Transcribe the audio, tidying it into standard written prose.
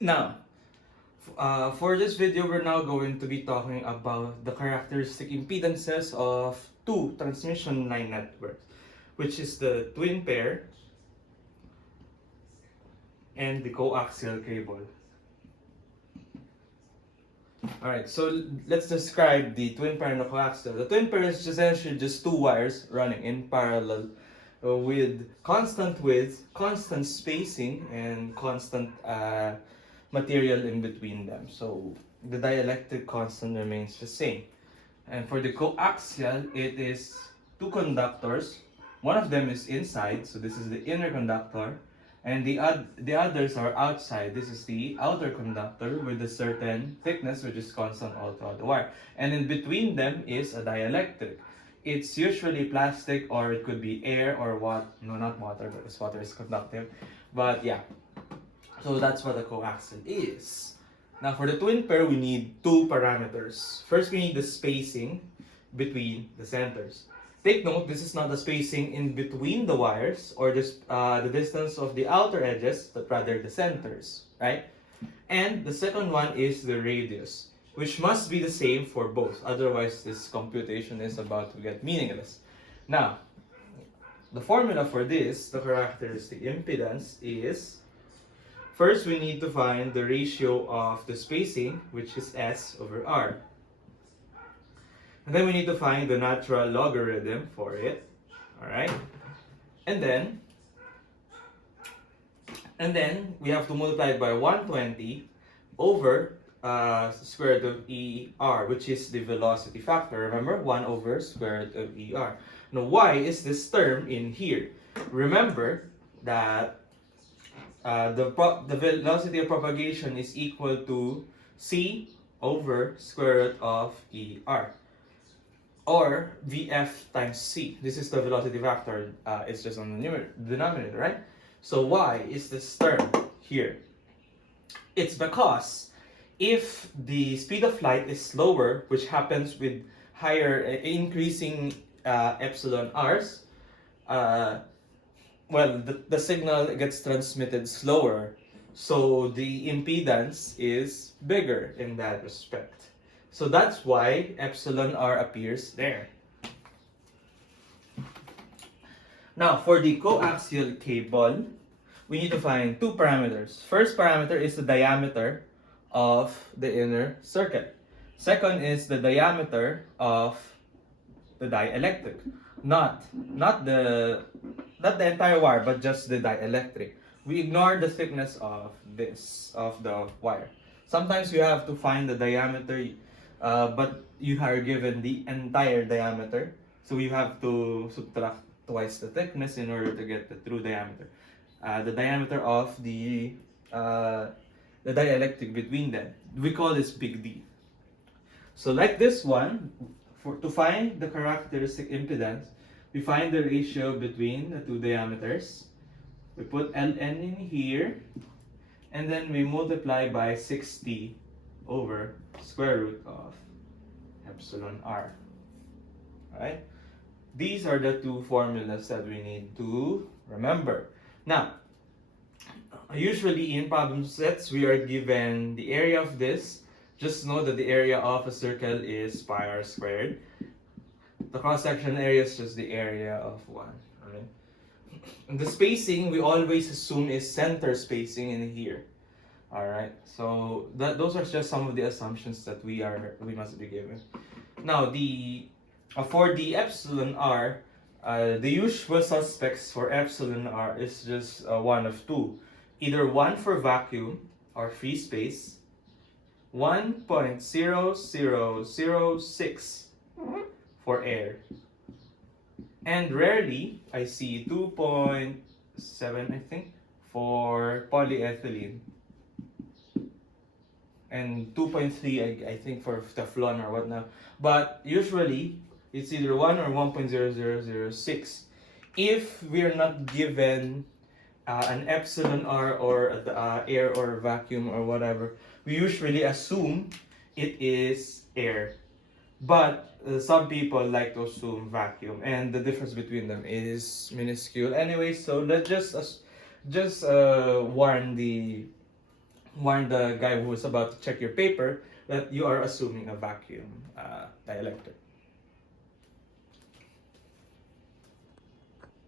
Now, for this video, we're now going to be talking about the characteristic impedances of two transmission line networks, which is the twin pair and the coaxial cable. Alright, so let's describe the twin pair and the coaxial. The twin pair is essentially just two wires running in parallel with constant width, constant spacing, and constant material in between them. So the dielectric constant remains the same. And for the coaxial, it is two conductors. One of them is inside, so this is the inner conductor, and the others are outside. This is the outer conductor with a certain thickness, which is constant all throughout the wire. And in between them is a dielectric. It's usually plastic, or it could be air or what? No, not water, because water is conductive. But yeah, so that's what a coaxial is. Now for the twin pair, we need two parameters. First, we need the spacing between the centers. Take note, this is not the spacing in between the wires or just the distance of the outer edges, but rather the centers, right? And the second one is the radius, which must be the same for both. Otherwise, this computation is about to get meaningless. Now, the formula for this, the characteristic impedance, is first we need to find the ratio of the spacing, which is S over R. And then we need to find the natural logarithm for it. Alright? And then we have to multiply it by 120 over square root of ER, which is the velocity factor. Remember, 1 over square root of ER. Now, why is this term in here? Remember that the velocity of propagation is equal to C over square root of ER, or VF times C. This is the velocity factor. It's just on the denominator, right? So why is this term here? It's because if the speed of light is slower, which happens with higher increasing epsilon r's, well, the signal gets transmitted slower, so the impedance is bigger in that respect. So that's why epsilon r appears there. Now, for the coaxial cable, we need to find two parameters. First parameter is the diameter of the inner circuit. Second is the diameter of the dielectric. Not the entire wire, but just the dielectric. We ignore the thickness of the wire. Sometimes you have to find the diameter, but you are given the entire diameter, so you have to subtract twice the thickness in order to get the true diameter. The diameter of the dielectric between them. We call this big D. So like this one, to find the characteristic impedance, we find the ratio between the two diameters. We put Ln in here, and then we multiply by 60 over square root of epsilon r. Alright? These are the two formulas that we need to remember. Now, usually in problem sets, we are given the area of this. Just know that the area of a circle is pi r squared. The cross-section area is just the area of one. Right? And the spacing, we always assume is center spacing in here. Alright, so those are just some of the assumptions that we must be given. Now, for the epsilon r, the usual suspects for epsilon r is just one of two. Either 1 for vacuum or free space, 1.0006 for air, and rarely I see 2.7, I think, for polyethylene, and 2.3 I think for Teflon or whatnot. But usually it's either 1 or 1.0006. If we're not given an epsilon r or air or vacuum or whatever, we usually assume it is air. But some people like to assume vacuum, and the difference between them is minuscule. Anyway, so let's just warn warn the guy who is about to check your paper that you are assuming a vacuum dielectric.